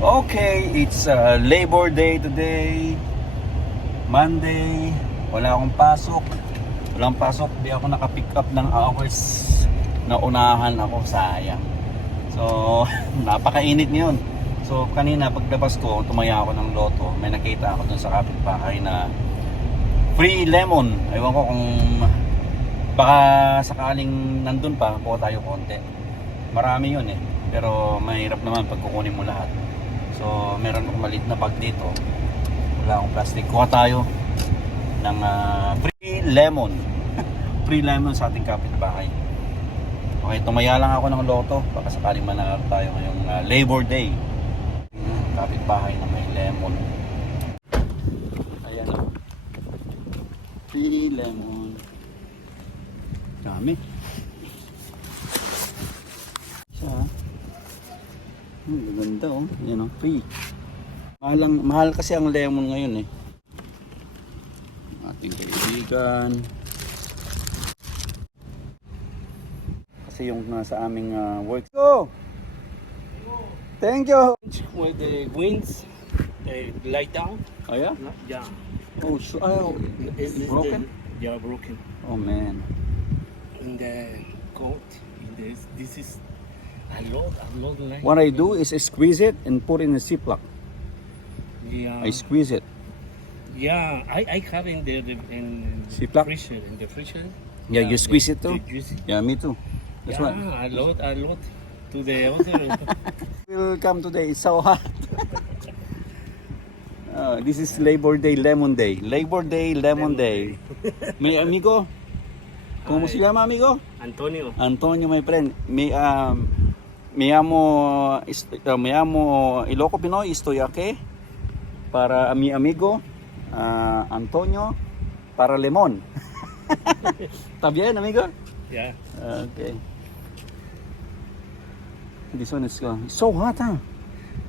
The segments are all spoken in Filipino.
Okay, it's Labor Day today, Monday. Wala akong pasok. Walang pasok, di ako nakapick up ng hours na unahan ako, sayang. So, napakainit ngayon. So, kanina paglabas ko, tumaya ako ng loto. May nakita ako dun sa kapitbahay na free lemon. Ewan ko kung baka sakaling nandun pa, kuha tayo konti. Marami yun eh. Pero mahirap naman pag kukunin mo lahat. So, meron akong maliit na bag dito. Wala akong plastic. Kuha tayo ng free lemon. Free lemon sa ating kapitbahay. Okay, tumaya lang ako ng loto. Baka sakaling manarap tayo ngayong Labor Day. Kapitbahay na may lemon. Ayan o. Free lemon. Dami. Siya. Ganda oh. Yan oh, free. Mahal kasi ang lemon ngayon eh. Ating kaibigan. Kasi yung sa aming work. Go! Thank you! When the winds lie down. Oh yeah? Yeah. Oh, it's broken? Yeah, broken. Oh man. And the coat, this is a lot like. What I do is I squeeze it and put in a Ziploc. Yeah. I squeeze it. Yeah, I have in the Ziploc? freezer, in the freezer. Yeah, you squeeze it too? The juice. Yeah, me too. That's Yeah, why. a lot. To the other. We'll come today. It's so hot. This is Labor Day, Lemon Day. Labor Day, Lemon Day. May amigo. ¿Cómo se llama, amigo? Antonio. Antonio, my friend. Me llamo Iloco Pinoy. Estoy aquí para mi amigo Antonio para lemon. ¿Está bien, amigo? Yeah. Okay. This one is so hot, huh?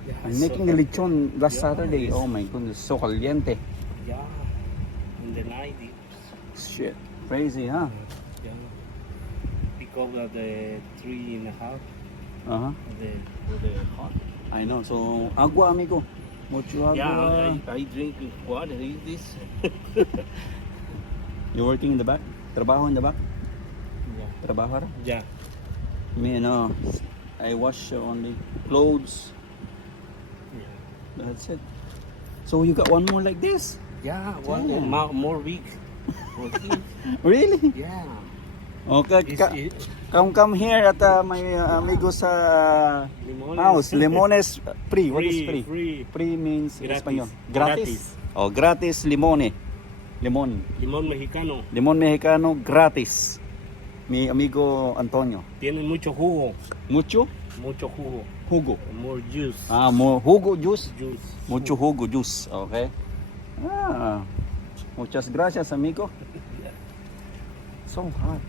Yeah, I'm making a lechon last Saturday. Oh my goodness, so caliente. Yeah. In the night. Shit, crazy, huh? Yeah. Because of the 3.5. Uh-huh. The hot. I know. So, agua, amigo. Mucho agua. Yeah, I drink water. Is this? You working in the back? Trabajo in the back? Yeah. Trabajar? Yeah. Me, no. I wash only clothes. Yeah. That's it. So you got one more like this? Yeah. One Damn. more big. Really? Yeah. Okay, come here at my amigos Limones. house. Limones free. What is free? Free. Free means in Gratis. Español. Gratis. Oh, gratis limone. Limon. Limón mexicano. Limon mexicano gratis. Mi amigo Antonio. Tiene mucho jugo. Mucho Mucho jugo. jugo. More juice. More jugo juice. Juice. Mucho jugo juice. Okay. Muchas gracias, amigo. So hot.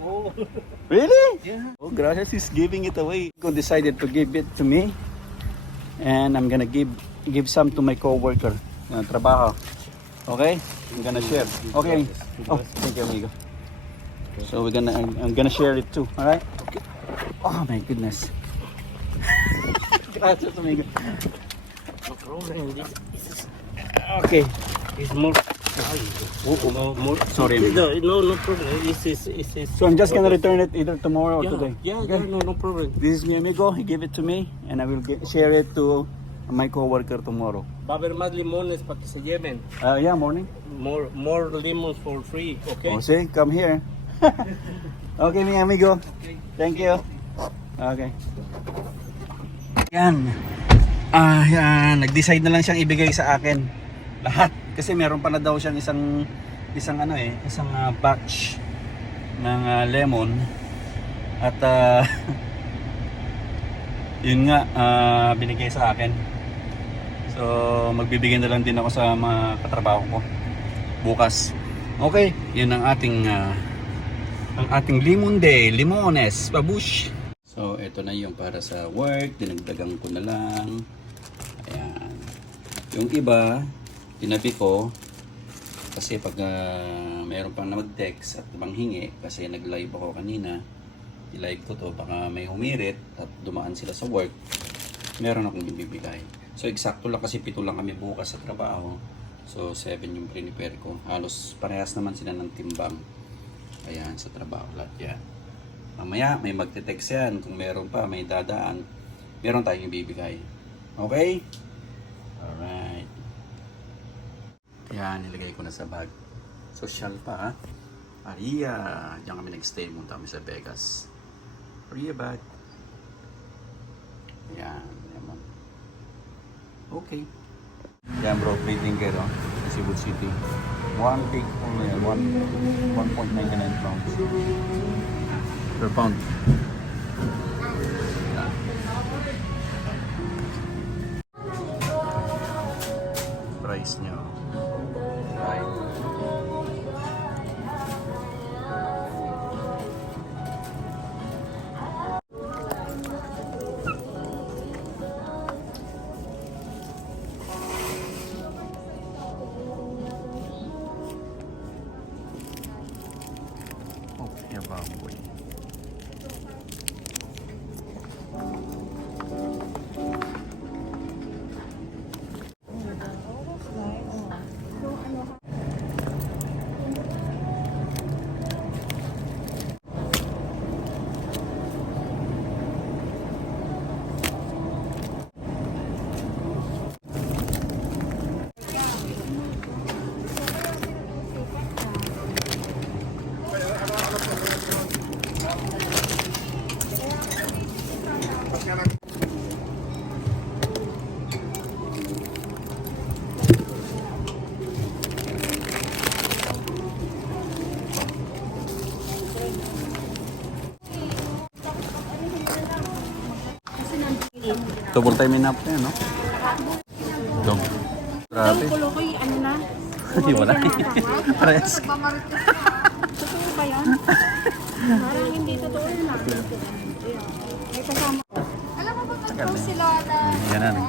Oh. Really? Yeah. Oh, gracias. He's giving it away. He decided to give it to me, and I'm gonna give some to my coworker. Trabajo. Okay? I'm gonna share. Okay. Oh, thank you, amigo. So I'm gonna share it too. All right? Okay. Oh my goodness. Gracias, amigo. No problem. This is Okay. it's more. More. Sorry, amigo. No problem. It's So I'm just gonna return it either tomorrow or Yeah, today. yeah, Okay? yeah, no problem. This is mi amigo. He gave it to me, and I will share it to my coworker tomorrow. Va a haber más limones para que se lleven. Yeah, morning. More lemons for free, okay? Oh, see, come here. Okay, mi amigo. Thank you. Okay. Yan. Nag-decide na lang siyang ibigay sa akin lahat kasi meron pa na daw siyang isang batch ng lemon at yun nga binigay sa akin. So magbibigay na lang din ako sa mga katrabaho ko bukas. Okay, yun ang ating lemon day, limones, babush. So ito na yung para sa work, dinagdagan ko na lang. Ayan. Yung iba, tinabi ko kasi pag mayroon pang mag-text at manghingi kasi nag-live ako kanina, I-live ko to, baka may humirit at dumaan sila sa work, meron akong ibibigay. So eksakto lang kasi 7 lang kami bukas sa trabaho. So 7 yung prepare ko. Halos parehas naman sila ng timbang. Ayan, sa trabaho lahat yan. Mamaya may magte-text yan. Kung meron pa, may dadaan, meron tayong ibibigay. Okay? Alright. Yan, nilagay ko na sa bag. Social pa ha. Aria. Diyan kami nag-stay. Munta kami sa Vegas. Aria bag. Yan. Yan. Okay. Yan bro, plating kayo. Cebu City. 1 pig only. 1.99 pounds. Per pound. Yan. Price niya. Right. Okay, baboy. Double time in up na yun, no? Dong. Grabe. Kulo ko ano na? Hindi wala. Parehas. Totoo ba yan? Parang hindi totoo yun ah. May kasama. Alam mo ba totoo sila na Yan na.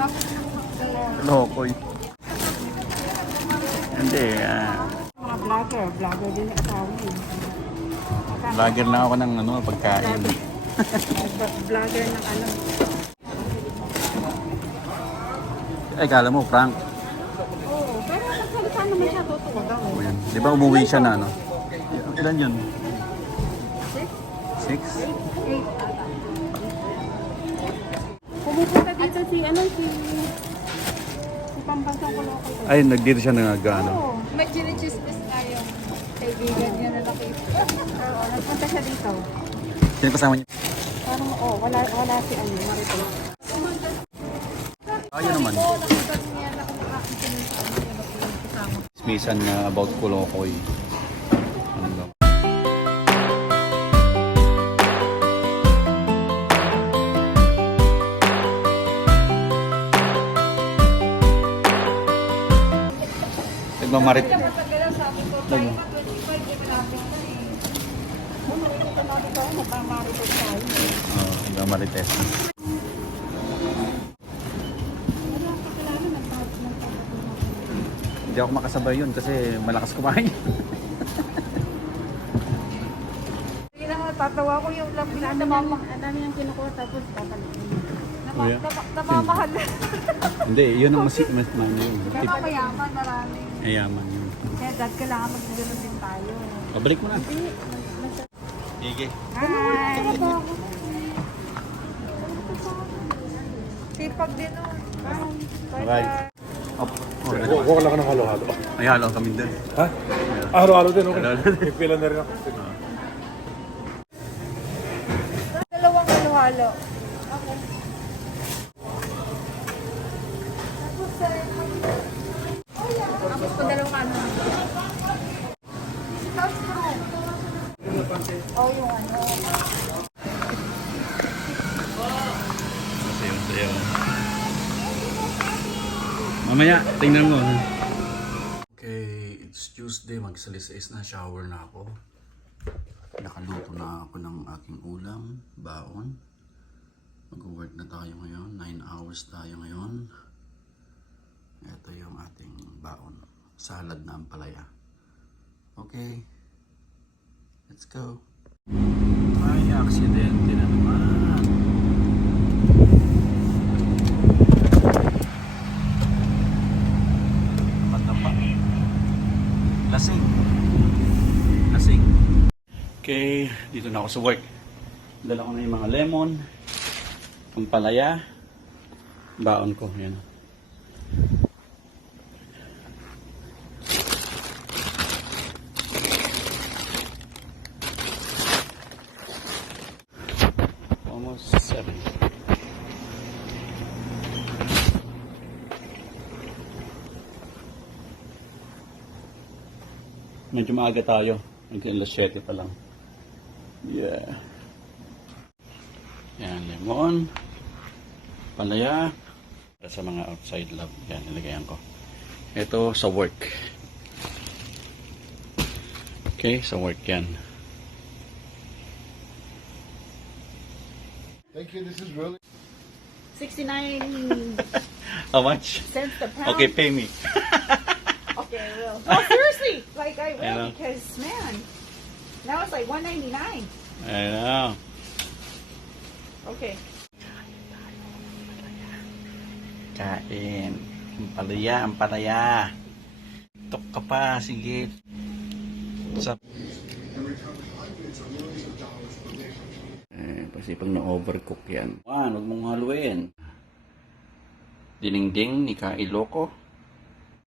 tapos Lokoy. Hindi. mga vlogger din ang asawa eh. Vlogger lang ako ng ano, pagkain. Vlogger ng ano. Ay, kala mo, prank. Oo, pero magsalita naman siya totoo daw. O yan. Di ba umuwi siya na ano? Ilan yun? 6? 8. Pumupunta dito si Pambansang Kulokoy. Ay, nagdito siya nag ano. Oo, may chinichismis tayo. Kaibigan niya na nakita. Oo, nagpunta siya dito. Sino kasama niya? Parang, wala si Marito. Ayun naman. Smisan na about Kulokoy. Ano daw? Nagmamarit. Nagmamarites. Hindi ako makasabay yun kasi malakas kumain. Hindi na tatawa ko yung lang bilang ang dami niyang kinukuha tapos papalitin. Kuya? Namamahal. Hindi, yun ang mas yun. Mayaman, marami. Ayaman yun. Kaya dad, kailangan mag-gano'n din tayo. Pabalik mo na. Sige. Hi! Sipag din nun. Bye. Up. Huwag lang ka ng halo-halo. Ay, halo kami din. Ha? Halo-halo din, okay. Halo-halo din. May pila na rin ako. Dalawang halo-halo. Tapos po dalawang ano. Oh, yung ano. Sayo, sayo. Mamaya, tingnan mo. Okay, it's Tuesday. Magsalis-is na. Shower na ako. Nakaluto na ako ng aking ulam, baon. Mag-work na tayo ngayon. 9 hours tayo ngayon. Ito yung ating baon. Salad na ampalaya. Okay. Let's go. Ay, aksidente na naman. Matapa. Lasing. Lasing. Okay, dito na ako sa work. Dala ko na yung mga lemon, pampalaya, baon ko. Yan. Almost 7. Medyo maaga tayo. Hanggang alas 7 pa lang. Yeah. Yan, lemon. Palaya. Para sa mga outside love. Yan, nilagayan ko. Ito sa work. Okay, sa work yan. Thank you, this is really... 69 How much? cents the pound. Okay, pay me. Okay, I will. No, seriously, like I will, I know. because man, now it's like $1.99. I know. Okay. Kain. Ampalaya, ampalaya. Tok ka pa, sige. Sa... kasi pag na-overcook yan. Huwag mong haluin. Dinengdeng ni Kailoko.